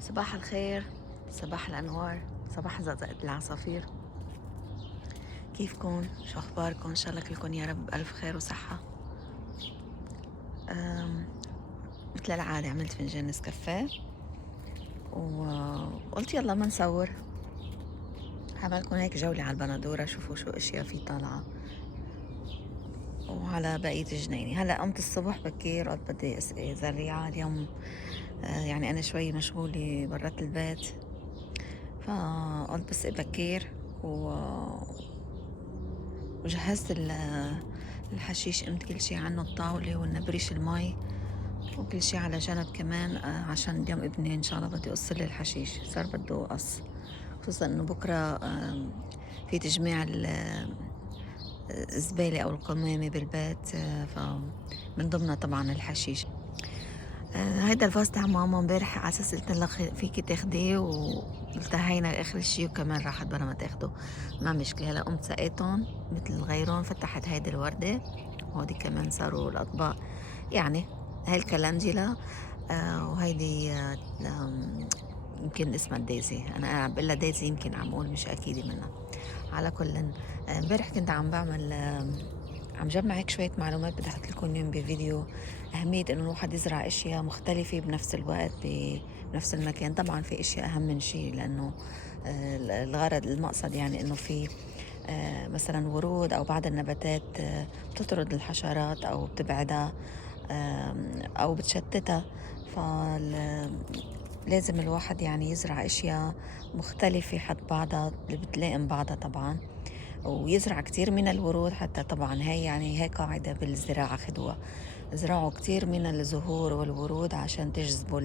صباح الخير، صباح الأنوار، صباح زقزقة العصافير. كيفكن؟ شو أخباركن؟ إن شاء الله كلكن يا رب بألف خير وصحة. مثل العادة عملت فنجان نسكافيه وقلت يلا ما نصور. عملكن هيك جولة على البندورة، شوفوا شو أشياء في طالعة وعلى بقية الجنينة. هلأ قمت الصبح بكير، قلت بدي أسقي زريعة اليوم. يعني أنا شوي مشغولة برات البيت، فقلت بسقي بكير وجهزت الحشيش، قمت كل شي عنه، الطاولة والنبريش المي وكل شي على جنب كمان. عشان اليوم ابني إن شاء الله بدي أقصلي الحشيش، صار بده قص، خصوصا إنه بكرة في تجميع الزبالة أو القمامة بالبيت. فمن ضمنها طبعا الحشيش. هيدا الفاز تاع ماما امبارح على اساس قلت لها فيكي تاخديه، والتهينا اخر الشي وكمان راحت بلا ما تاخده. ما مشكلة. هلا قمت سقيتهم مثل غيرهم، فتحت هيدي الوردة وهودي كمان صاروا الأطباق. يعني هاي الكلنديلا. وهيدي يمكن اسمها دايزي، أنا عم بقول لها دايزي، يمكن عم أقول مش أكيدة منها. على كل امبارح كنت عم بعمل عم جمع هيك شوية معلومات بدي أحط لكم إياهم بفيديو. أهمية إنه الواحد يزرع أشياء مختلفة بنفس الوقت بنفس المكان. طبعا في أشياء أهم من شيء، لأنه الغرض المقصد يعني إنه في مثلا ورود أو بعض النباتات بتطرد الحشرات أو بتبعدها، أو بتشتتها. لازم الواحد يعني يزرع أشياء مختلفة حد بعضها اللي بتلائم بعضها طبعا، ويزرع كتير من الورود. حتى طبعا هي قاعدة بالزراعة خدوة، زرعوا كتير من الزهور والورود عشان تجذبوا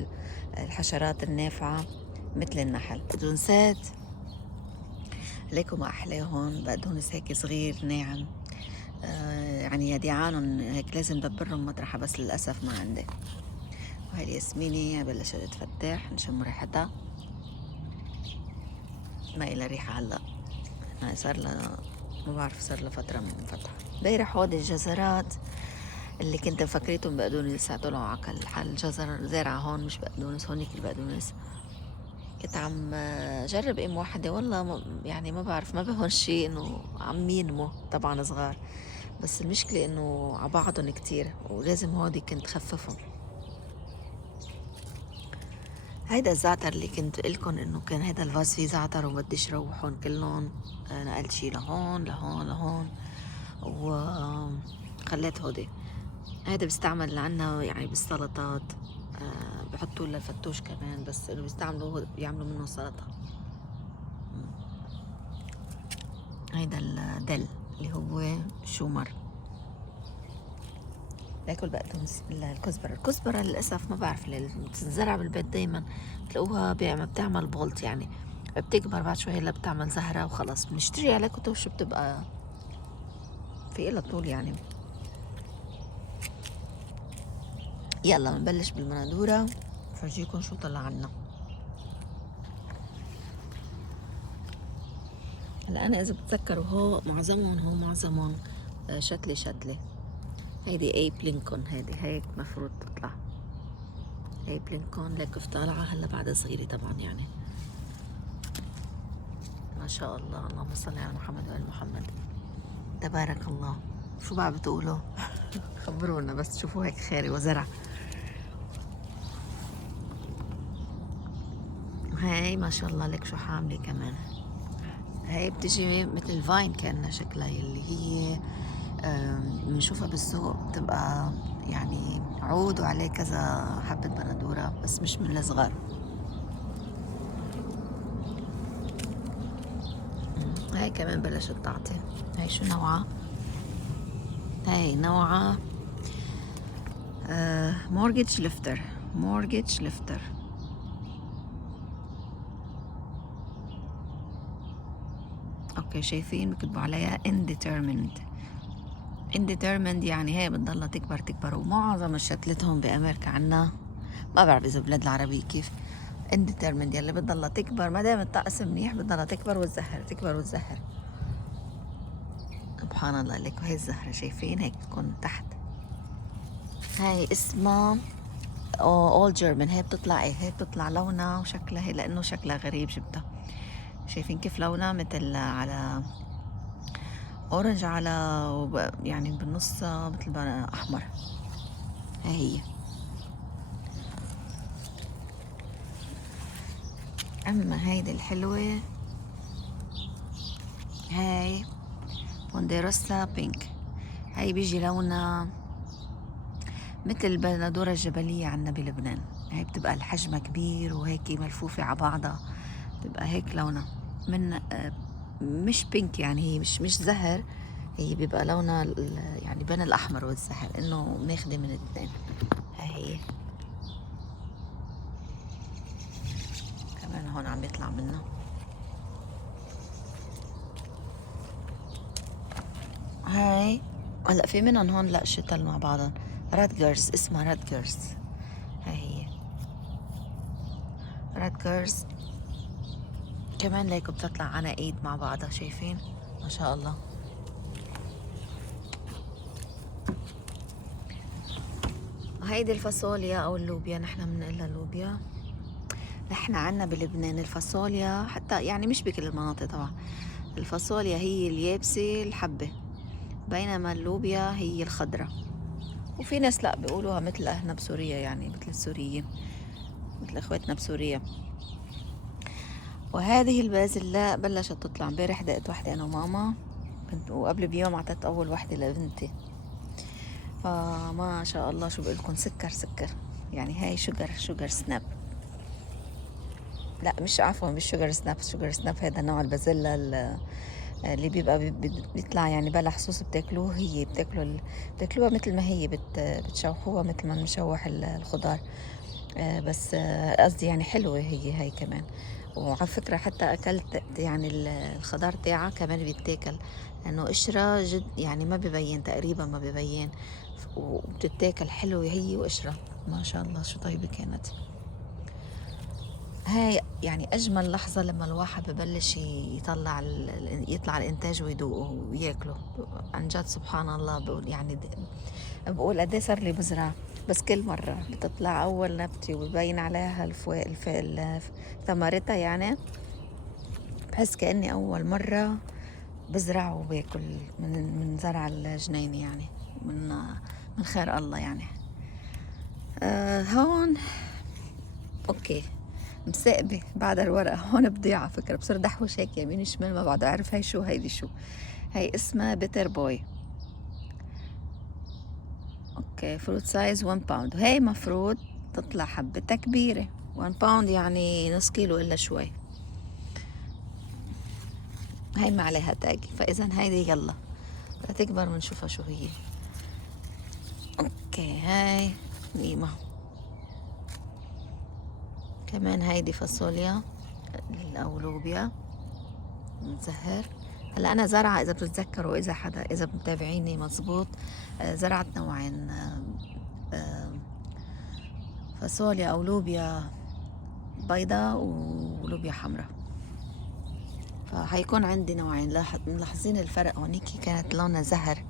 الحشرات النافعة مثل النحل. بقدونسات ليكم أحلاهم، بقدونس هيك صغير ناعم. يعني يديعانهم هيك لازم دبرهم مطرحة، بس للأسف ما عندي. وهي الياسمينة بلشت تفتح، نشم ريحتها. ما إلها ريحة هلأ، صار لها ما بعرف، صار لها فترة من فتحة. امبارح هودي الجزرات اللي كنت مفكريتهم بقدونس طلعوا عقل حل جزر زارعة هون، مش بقدونس، هونيك البقدونس. كنت عم جرب ام واحدة، والله يعني ما بعرف، ما بهون شي، انه عم ينمو طبعا صغار، بس المشكلة انه عبعضن كتير ولازم هودي كنت خففهم. هيدا الزعتر اللي كنت قلكن انه كان هيدا الفاز فيه زعتر وبديش روحهم كلهم، نقلت شي لهون لهون لهون وخليت هودي. هيدا بيستعمل عنا يعني بالسلطات. بحطوا له الفتوش كمان، بس انه بيعملوا منه سلطة. هيدا الدل اللي هو شومر. باكل بقدونس الكزبرة للأسف ما بعرف ليه بتتزرع بالبيت دايما، بتلاقوها ما بتعمل بولت، يعني بتكبر بعد شوي هلا بتعمل زهرة وخلص بنشتري عليها كتوش، بتبقى في إلها طول يعني. يلا بنبلش بالمندورة، فرجيكم شو طلع عنا. هلا أنا إذا بتذكروا هو معظمهم شتلة. هيدي اي بلينكون، هيدي هيك مفروض تطلع اي بلينكون. لك كيف طالعة هلا بعدها صغيرة طبعا يعني. ما شاء الله، اللهم صل على محمد وآل محمد، تبارك الله. شو بقى بتقولوا؟ خبرونا بس شوفوا هيك خيري وزرع. هاي ما شاء الله لك شو حاملة كمان. هاي بتجي مثل فاين كأنها شكلها، اللي هي بنشوفها بالسوق، بتبقى يعني عود وعليه كذا حبة بندورة، بس مش من الصغار. هاي كمان بلشت تعطي. هاي شو نوعها؟ هاي نوعها مورجيج ليفتر. اوكي شايفين بكتبوا عليها indetermined يعني هي بتضلها تكبر. ومعظم الشتلتهم بأمريكا عنا، ما بعرف إذا بلاد العربية كيف. indetermined يلي بتضلها تكبر ما دام الطقس منيح، بتضلها تكبر وتزهر. سبحان الله. لك هي الزهرة شايفين هيك بتكون تحت. هاي اسمها اول جيرمان. هي بتطلع ايه، هي بتطلع لونها وشكلها هي، لانه شكلها غريب جبتها. شايفين كيف لونها مثل على اورنج، على يعني بالنص مثل ما احمر. هاي هي. اما هيدي الحلوة هاي بونديروسا بينك. هاي بيجي لونها مثل البندورة الجبلية عنا بلبنان. هاي بتبقى الحجمها كبير وهيك ملفوفة على بعضها، بتبقى هيك لونها من مش بينك، يعني هي مش زهر، هي بيبقى لونها يعني بين الأحمر والزهر، إنه ماخدة من الاثنين. هاي هي كمان هون عم يطلع منها. هاي هلا في منهم هون لا شتل مع بعضهم، راتجرز، اسمها راتجرز. هاي هي راتجرز كمان، ليكو بتطلع عناقيد مع بعضها، شايفين ما شاء الله. هيدي الفاصوليا او اللوبيا، نحن بنقلها اللوبيا. نحن عنا بلبنان الفاصوليا، حتى يعني مش بكل المناطق طبعا، الفاصوليا هي اليابسة الحبة، بينما اللوبيا هي الخضرة. وفي ناس لا بيقولوها مثل اهلنا بسوريا، يعني مثل السوريين، مثل اخواتنا بسوريا. وهذه البازلاء بلشت تطلع امبارح، دقت وحدة انا وماما، كنت وقبل بيوم اعطيت اول وحدة لبنتي. فما شاء الله شو بقولكم، سكر سكر يعني. هاي شوجر سناب، لا مش عفوا مش شوجر سناب. شوجر سناب هذا نوع البازيلا اللي بيبقى بيطلع يعني بلح صوص بتاكلوه. هي بتاكلوها مثل ما هي، بتشوحوها مثل ما بنشوح الخضار. بس قصدي يعني حلوة هي هاي كمان. وعلى فكرة حتى أكلت يعني الخضار تاعها كمان بيتاكل، لأنه قشرة جد يعني ما ببين، تقريبا ما ببين، وبتتاكل حلوة هي وقشرة. ما شاء الله شو طيبة كانت. هاي يعني أجمل لحظة لما الواحد ببلش يطلع الإنتاج ويدوقه وياكله. عن جد سبحان الله. بقول يعني بقول قد ايه صار لي بزرع، بس كل مرة بتطلع أول نبتة وبيبين عليها ثمرتها، يعني بحس كأني أول مرة بزرع وباكل من زرع الجنين، يعني من خير الله يعني. هون اوكي مساقبة بعد الورقة. هون بضيع على فكرة، بصير دحوش هيك يمين شمال ما بعد أعرف هاي شو، هيدي شو. هاي اسمها بيتر بوي. اوكي فروت سايز 1 باوند، وهي مفروض تطلع حبتها كبيرة. 1 باوند يعني نص كيلو إلا شوي. هاي ما عليها تاج، فإذا هيدي يلا لتكبر ونشوفها شو هي. اوكي هاي نيمة كمان. هيدي فاصوليا أو لوبيا متزهر. هلا انا زرعه، اذا بتتذكروا، اذا متابعيني مزبوط، زرعت نوعين، فاصوليا او لوبيا بيضاء ولوبيا حمراء. فهيكون عندي نوعين. ملاحظين الفرق؟ هونيكي كانت لونها زهر،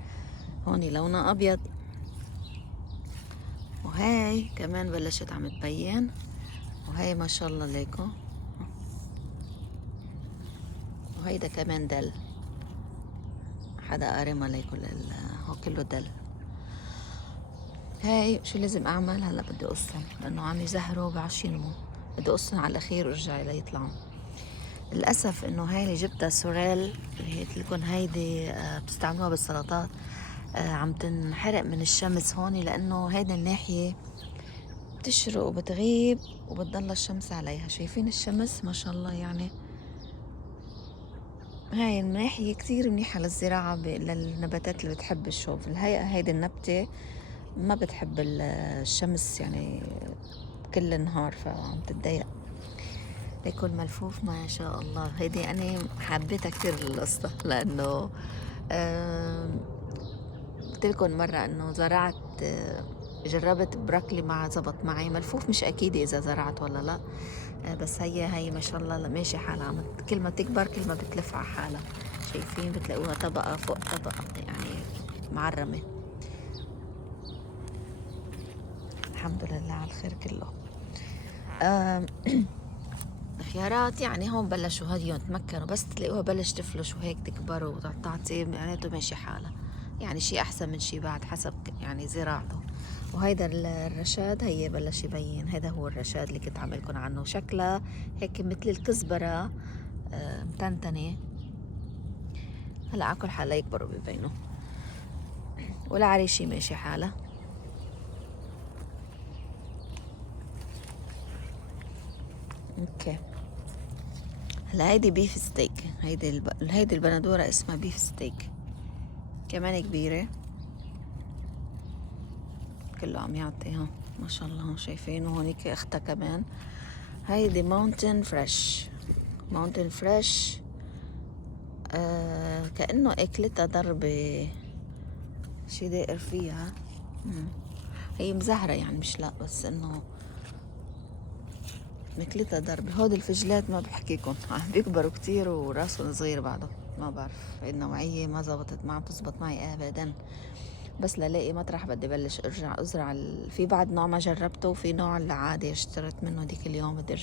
هوني لونها ابيض. وهاي كمان بلشت عم تبين، وهي ما شاء الله ليكو. وهيدا كمان دل، حدا قارمة ليكو هو كله دل. هاي شو لازم اعمل هلا؟ بدي اقصهم لانه عم يزهروا بعرفش ينمو، بدي اقصهم على الاخير وارجع ليطلعوا. للاسف انه هاي اللي جبتها سوريل، اللي هي قلت لكم هيدي بتستعملوها بالسلطات، عم تنحرق من الشمس هون، لانه هيدي الناحيه بتشرق وبتغيب وبتضل الشمس عليها. شايفين الشمس ما شاء الله يعني. هاي الناحيه كتير منيحه للزراعه، للنباتات اللي بتحب الشوب. الهيئه هيدي النبته ما بتحب الشمس يعني كل النهار، فعم تتضايق. بيكون ملفوف ما شاء الله. هيدي أنا حبيتها كتير القصة، لأنه قلت لكم مرة إنه زرعت، جربت براكلي مع زبط معي ملفوف، مش أكيد إذا زرعت ولا لا. بس هي ما شاء الله ماشي حالها، كل ما تكبر كل ما بتلف على حالها. شايفين بتلاقوها طبقة فوق طبقة يعني معرمة. الحمد لله على الخير كله. آم، الخيارات يعني هون بلشوا هديهم تمكنوا، بس تلاقوها بلش تفلش وهيك تكبروا وتعطي معناته ماشي حالها، يعني شي أحسن من شي بعد حسب يعني زراعته. وهيدا الرشاد هي بلش يبين، هيدا هو الرشاد اللي كنت عملكن عنه، شكلها هيك مثل الكزبرة متنتنة. هلا على كل حال يكبروا ببينوا، والعريشي ماشي حالها. اوكي، هلا هيدي بيف ستيك، هيدي البندورة اسمها بيف ستيك، كمان كبيرة، كله عم يعطي ها ما شاء الله. شايفين وهونيك اختها كمان. هيدي ماونتن فريش، ماونتن فريش. كأنه اكلتها ضربة شي داير فيها. هي مزهرة يعني مش لا، بس انه مكلتها ضربة. هود الفجلات ما بحكيكم عم بيكبروا كتير وراسهم صغير بعده، ما بعرف النوعية ما زبطت، ما عم تزبط معي ابدا. بس للاقي مطرح بدي بلش ارجع ازرع في بعد نوع ما جربته، وفي نوع العادي اشتريت منه ديك اليوم، بدي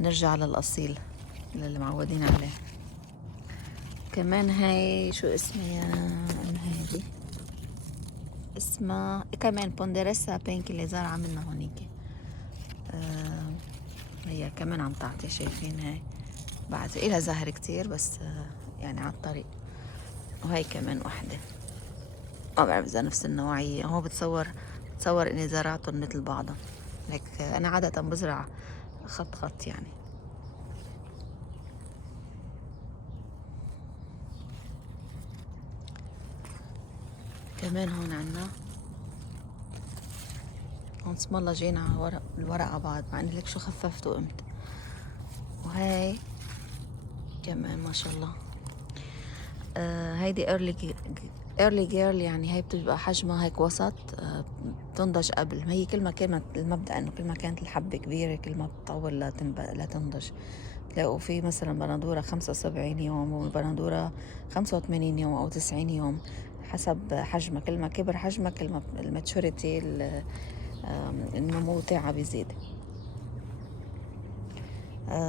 نرجع للاصيل اللي معودين عليه. كمان هاي شو اسمها هيدي، اسمها كمان بونديريسا بينك اللي زارعة منها هونيك. هي كمان عم تعطي، شايفين هاي بعد إلها زهر كتير، بس يعني على الطريق. وهي كمان وحدة، ما بعرف إذا نفس النوعية. هو بتصور إني زرعتهم مثل بعضهم، لك أنا عادة بزرع خط خط يعني. كمان هون عنا، هون اسم الله جينا على الورقة بعد، مع إني لك شو خففت وقمت. وهي كمان ما شاء الله. هيدي early girl، يعني هي بتبقى حجمها هيك وسط. بتنضج قبل، هي كل ما كانت المبدأ انه كل ما كانت الحبة كبيرة كل ما بتطول لا تنضج. تلاقوا في مثلا بندورة 75 يوم، وبندورة 85 يوم او 90 يوم، حسب حجمها. كل ما كبر حجمها كل ما الماتشوريتي النمو تاعها بيزيد.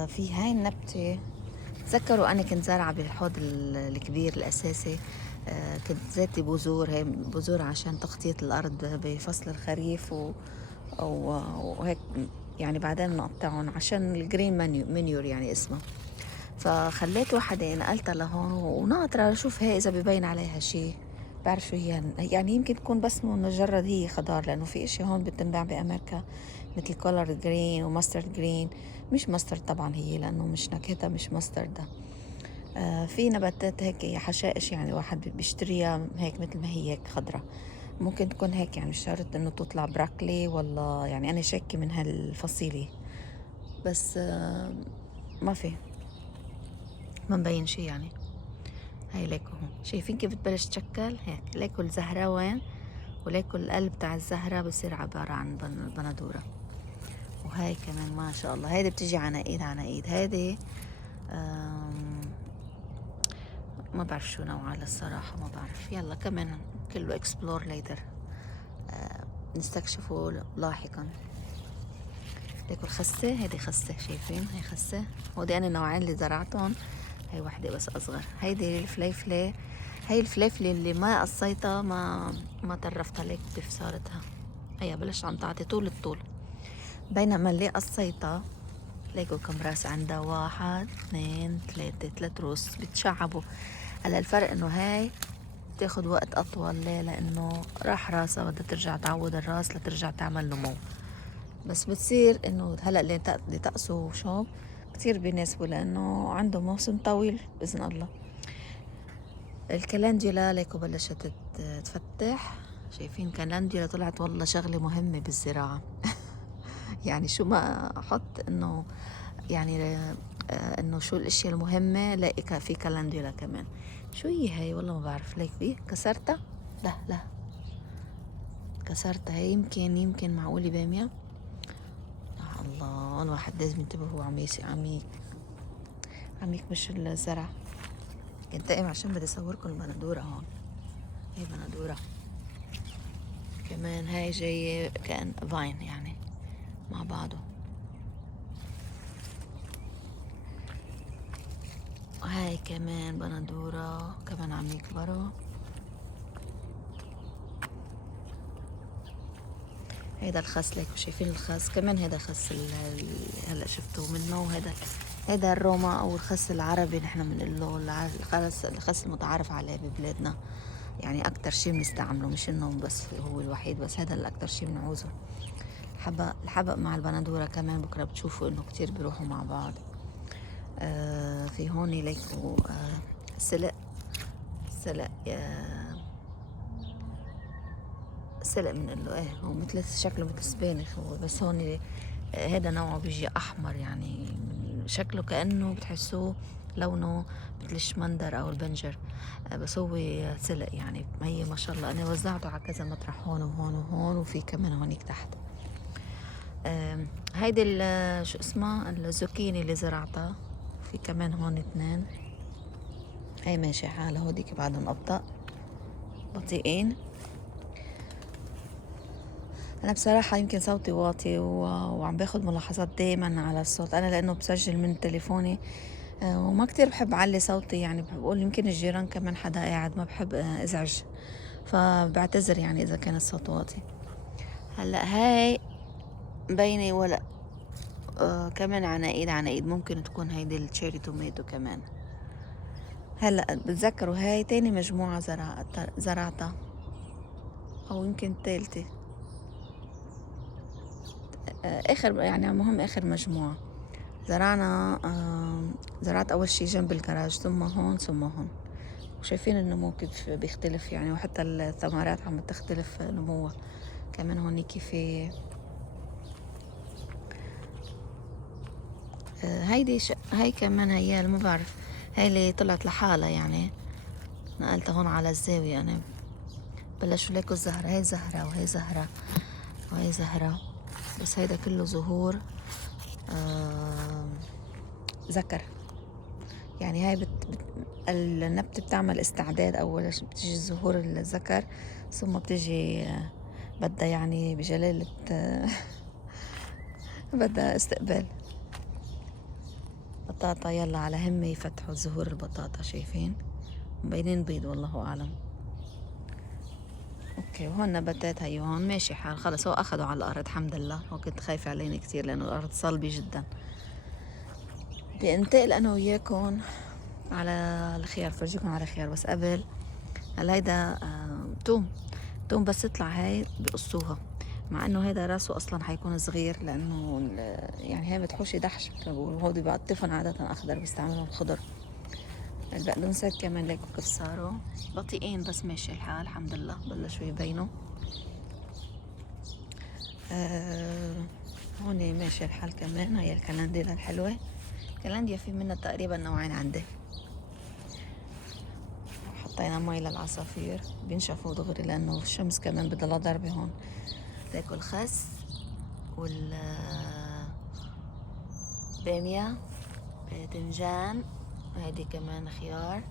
في هاي النبتة تذكروا أنا كنت زارعة بالحوض الكبير الأساسي. كنت زيتي بذور، هي بذور عشان تغطية الأرض بفصل الخريف وهيك يعني. بعدين بنقطعهم عشان الجرين منيور يعني اسمه. فخليت واحدة نقلتها لهون وناطرة أشوف هي إذا ببين عليها شي. بعرف شو هي يعني، يمكن تكون بس مجرد هي خضار، لأنه في إشي هون بتنباع بأمريكا مثل كولر جرين وماسترد جرين. مش ماسترد طبعا هي، لأنه مش نكهتها مش ماسترد. في نباتات هيك حشائش يعني، واحد بيشتريها هيك مثل ما هي هيك خضرة. ممكن تكون هيك يعني، مش شرط انه تطلع براكلي والله، يعني انا شاكة من هالفصيلة. بس ما في، ما مبين شي يعني. هاي ليكو هون شايفين كيف بتبلش تشكل هيك. ليكو الزهرة وين، وليكو القلب تاع الزهرة بصير عبارة عن بندورة. وهاي كمان ما شاء الله، هيدي بتجي عناقيد عناقيد. هيدي ما بعرف شو نوعها للصراحة، ما بعرف. يلا كمان كله اكسبلور ليتر، نستكشفه لاحقا. ليكو الخسة، هيدي خسة، شايفين هي خسة. ودي أنا النوعين اللي زرعتهم، هي وحدة بس أصغر. هيدي الفليفلة، هي الفليفلة اللي ما قصيتها، ما طرفتها، ليك كيف صارتها. هي بلش عم تعطي طول الطول، بينما اللي قصيتها ليكو كم راس عندها، 1 2 3 3 روس بتشعبوا. هلا الفرق انه هاي بتاخد وقت اطول. ليه؟ لانه راح راسها بدها ترجع تعود الراس لترجع تعمل نمو. بس بتصير انه هلا اللي تقصوا شو كتير بيناسبوا، لانه عنده موسم طويل باذن الله. الكالندولا ليكو بلشت تفتح. شايفين كالندولا طلعت والله شغلة مهمة بالزراعة. يعني شو ما احط انه يعني انه شو الاشياء المهمة لاقي في كالندولا كمان. شو هي والله ما بعرف. ليك فيه كسرتها؟ لا كسرتها. هي يمكن معقولة بامية. الله، الواحد لازم ينتبه هو عم يكمش الزرع. كنت قايم عشان بدي اصوركم البندورة. هون هي بندورة كمان هاي جاية كأن فاين يعني مع بعضه. هاي كمان بندورة كمان عم يكبروا. هيدا الخس ليكوا شايفين الخس كمان. هيدا خس هلا شفتوا منه. وهيدا الروما او الخس العربي نحن بنقول له الخس المتعارف عليه ببلادنا، يعني اكتر شي بنستعمله، مش انه بس هو الوحيد، بس هذا الاكتر شي بنعوزه. الحبق مع البندورة كمان بكره بتشوفوا انه كتير بيروحوا مع بعض. في هون ليكوا سلق سلق من له ايه، هو مثل شكله مثل سبانخ هو، بس هون هذا نوعه بيجي احمر، يعني شكله كأنه بتحسوه لونه مثل الشمندر او البنجر، بس هو سلق يعني. هي ما شاء الله انا وزعته على كذا مطرح، هون وهون وهون، وفي كمان هونيك تحت. هيدي شو اسمها الزوكيني اللي زرعتها، في كمان هون 2. هي ماشي حالها، هوديك بعدهم ابطأ بطيئين. انا بصراحة يمكن صوتي واطي وعم باخد ملاحظات دايما على الصوت انا، لانه بسجل من تليفوني وما كتير بحب علي صوتي، يعني بقول يمكن الجيران كمان حدا قاعد ما بحب ازعج، فبعتذر يعني اذا كان الصوت واطي. هلا هاي مبينة ولا كمان عناقيد ممكن تكون هيدي التشيري توميتو كمان. هلا بتذكروا هاي تاني مجموعة زرعتها، او يمكن تالتة، اخر يعني مهم اخر مجموعة زرعنا. زرعت اول شي جنب الجراج، ثم هون ثم هون، وشايفين النمو كيف بيختلف يعني، وحتى الثمرات عم تختلف نموها كمان. هون كيف هاي كمان هي ما بعرف، هاي اللي طلعت لحالها يعني، نقلتها هون على الزاوية. أنا بلشوا ليكوا الزهرة، هاي زهرة وهي زهرة وهي زهرة، بس هيدا كله زهور ذكر يعني. هاي النبتة بتعمل استعداد، أول بتجي الزهور الذكر، ثم بتجي بدها يعني بجلالة بدها استقبال بطاطا. يلا على همة يفتحوا زهور البطاطا، شايفين مبينين بيض والله أعلم. اوكي، وهون نباتات هي هون ماشي حال. خلص هو أخذوا على الأرض الحمد لله، وكنت خايفة علينا كتير لأنه الأرض صلبة جدا. بدي انتقل أنا وياكم على الخيار، فرجيكم على الخيار. بس قبل هلا هيدا توم بس يطلع هاي بقصوها، مع انه هيدا راسه اصلا حيكون صغير، لانه يعني هاي بتحوشي دحش، وهودي بقطفن عادة اخضر، بستعملهم خضر. البقدونسات كمان ليكوا كيف صاروا بطيئين، بس ماشي الحال الحمد لله، بلشوا يبينوا. هون ماشي الحال كمان. هي الكالنديلا الحلوة، الكالنديا في منها تقريبا نوعين عندي. حطينا مي للعصافير بينشفوا دغري، لانه الشمس كمان بدها ضربة هون. ليكوا الخس والبامية، باذنجان، هيدي كمان خيار،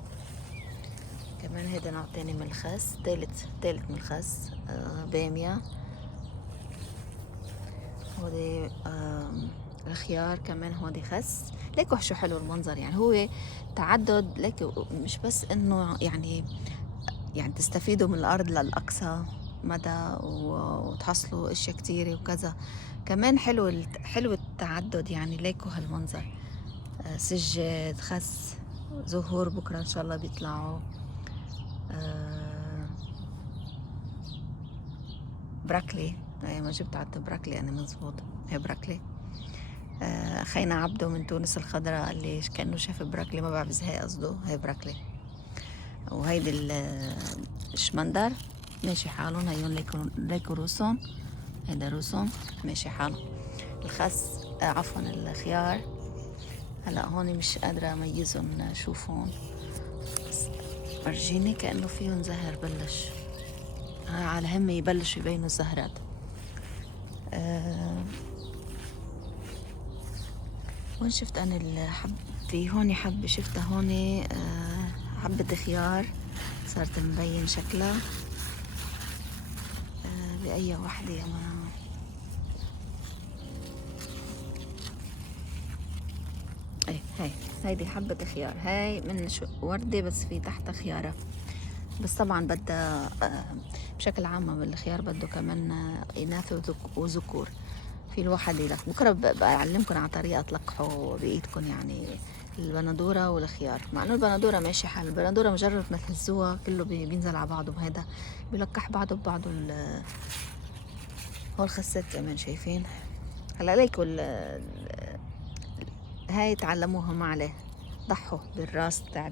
كمان هيدا نوع تاني من الخس، تالت من الخس. بامية، هودي الخيار كمان، هودي خس. ليكوا شو حلو المنظر يعني. هو تعدد ليكوا، مش بس انه يعني تستفيدوا من الارض للاقصى مدى وتحصلوا اشياء كتيرة وكذا، كمان حلو التعدد يعني. ليكوا هالمنظر، سجاد، خس، زهور بكرة ان شاء الله بيطلعوا. براكلي، ما جبت عدت براكلي انا مزبوط، هي براكلي. خينا عبده من تونس الخضراء قال لي كأنه شاف براكلي، ما بعرف اذا هي قصده، هي براكلي. وهيدي الشمندر ماشي حالهم، هيون ليكو روسون، هيدا روسون ماشي حاله. الخس عفوا الخيار، هلا هون مش قادرة اميزهم، شوف هون بس فرجيني كأنه فيهم زهر بلش، على هم يبلشوا يبينوا الزهرات. وين شفت انا الحب؟ في هون حبة شفتها هون، حبة خيار صارت مبين شكلها. بأي واحدة يا ما. ايه هاي، هيدي حبة خيار، هاي من وردة بس في تحتها خيارة. بس طبعا بدها بشكل عام بالخيار بده كمان إناث وذكور. في الواحد لك بكرة بعلمكم على طريقة تلقحوا بإيدكم يعني البندورة والخيار. مع إنه البندورة ماشي حال، البندورة مجرد ما تهزوها كله بينزل على بعضه، بهذا بيلقح بعضه ببعضه. هو الخسات كمان شايفين. هلا ليكوا هاي تعلموها ما عليه، ضحوا بالراس تاع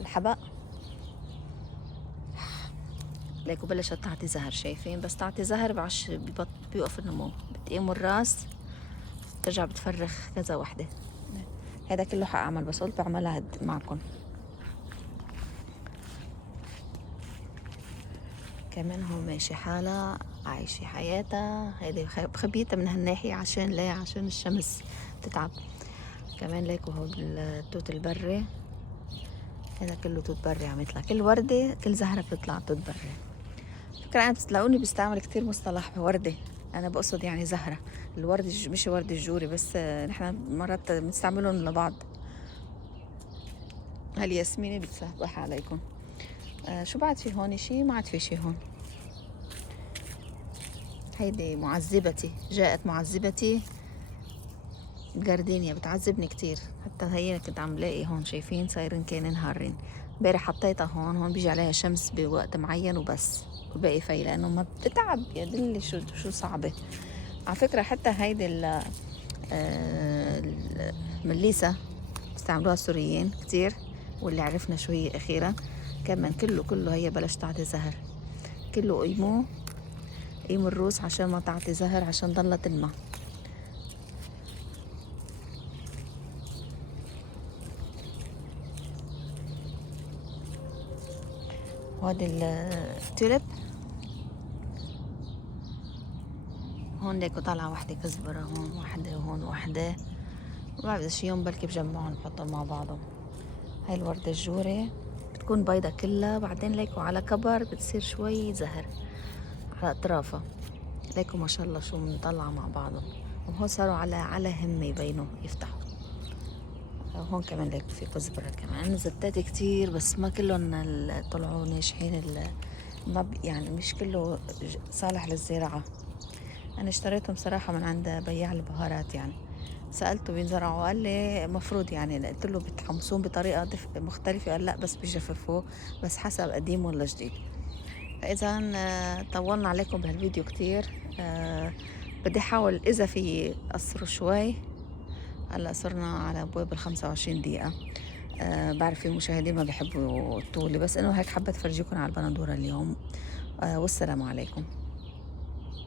الحبق. ليكوا بلشت تعطي زهر، شايفين؟ بس تعطي زهر بيوقف النمو، بتقيموا الراس بترجع بتفرخ كذا وحدة. هذا كله حأعمل، بس قلت بعملها معكم. كمان هو ماشي حالها عايشة حياتها. هيدي بخبيتها من هالناحية عشان ليه؟ عشان الشمس بتتعب. كمان ليكوا هو بالتوت البري، هذا كله توت بري عم يطلع. كل وردة كل زهرة بتطلع توت بري. فكرة أنا بتلاقوني بستعمل كتير مصطلح وردة، أنا بقصد يعني زهرة. الورد مش ورد الجوري بس، نحن مرات بنستعملهم لبعض. هالياسميني بتصبح عليكم. شو بعد في هون؟ شي ما عاد في شي هون. هيدي معذبتي، جاءت معذبتي الجاردينيا، بتعذبني كتير. حتى هي كنت عم لاقي هون، شايفين صايرين كانين هارين. امبارح حطيتها هون بيجي عليها شمس بوقت معين وبس، والباقي في لانه ما بتتعب. يا دلي شو صعبة على فكرة. حتى هيدي المليسة بيستعملوها السوريين كتير، واللي عرفنا شو هي أخيرا. كمان كله هي بلش تعطي زهر. كله قيموا الروس عشان ما تعطي زهر، عشان ضلت الماء. وهذا التولب هون ليكو طالعة وحدة كزبرة، هون وحدة وهون وحدة. وبعد شي يوم بلكي بجمعهم بحطهم مع بعضهم. هاي الوردة الجوري بتكون بيضة كلها، بعدين ليكو على كبر بتصير شوي زهر على أطرافها. ليكو ما شاء الله شو مطلعة مع بعضهم. وهون صاروا على هم يبينوا يفتحوا. هون كمان ليكو في كزبرة كمان، زتات كتير بس ما كلهم طلعوا ناجحين. ما يعني مش كله صالح للزراعة. أنا اشتريتهم صراحة من عند بياع البهارات يعني. سألته بينزرعوا، قال لي مفروض يعني. قلت له بتحمصون بطريقة مختلفة؟ قال لا بس بيجففوه، بس حسب قديم ولا جديد. فإذا طولنا عليكم بهالفيديو كتير. بدي أحاول إذا في أقصره شوي. هلا صرنا على أبواب 25 دقيقة. بعرف في مشاهدين ما بيحبوا طولي، بس إنه هيك حبيت فرجيكم على البندورة اليوم. والسلام عليكم.